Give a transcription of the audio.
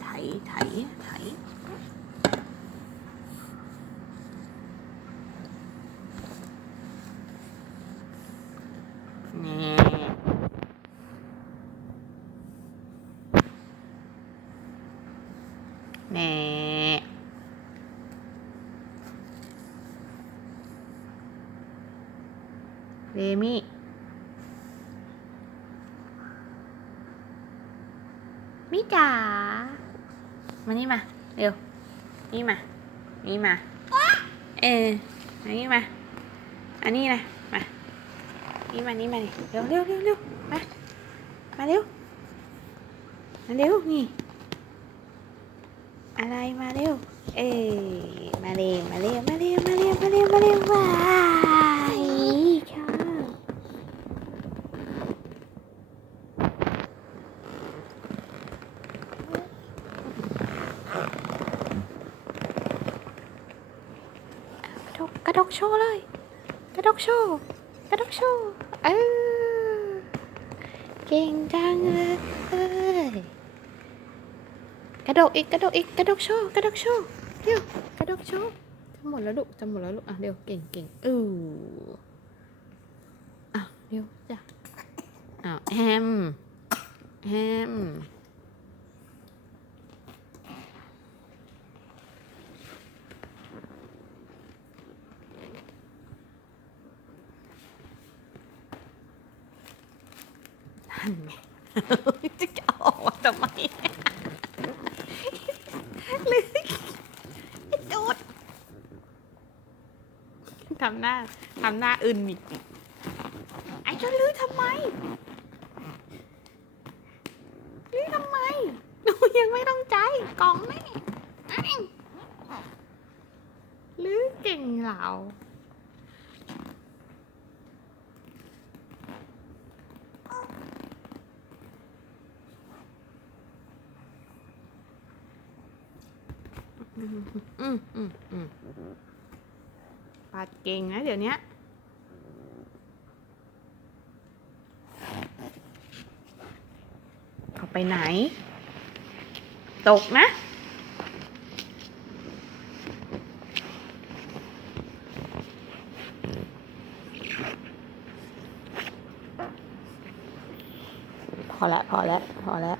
ไถไถไถนี่แน่ เรมี่มิจ๋ามานี่มา เร็ว นี่มา นี่มา เอออันนี้มา อันนี้นะ มา นี่มา นี่มาเร็วเร็วเร็วเร็วมา มาเร็ว มาเร็ว นี่ อะไร มาเร็ว เอ้ยมาเร็ว มาเร็ว มาเร็ว มาเร็ว มาเร็ว มาเร็วว้ายชอบ กระดกกโชว์เลย กระดกโชว์ กระดกโชว์เออเก่งจังเลยเอ้ยกระดกอีกกระดกอีกกระดกโชว์กระดกโชว์เร็วกระดกโชว์จะหมดแล้วลูกจะหมดแล้วลูกอะเร็วเก่งเก่งอืออะเร็วจ้ะอ้าวแฮมแฮม นั่นไง จะเอาออกทำไมหรือโดดทำหน้าทำหน้าอื่นอีกไอ้เจ้าลื้อทำไมลื้อทำไมหนูยังไม่ต้องใจกล่องแม่ลื้อเก่งเหล่า อืมอืมอืมปัดเก่งนะเดี๋ยวนี้เอาไปไหน ตกนะ พอแล้วพอแล้วพอแล้ว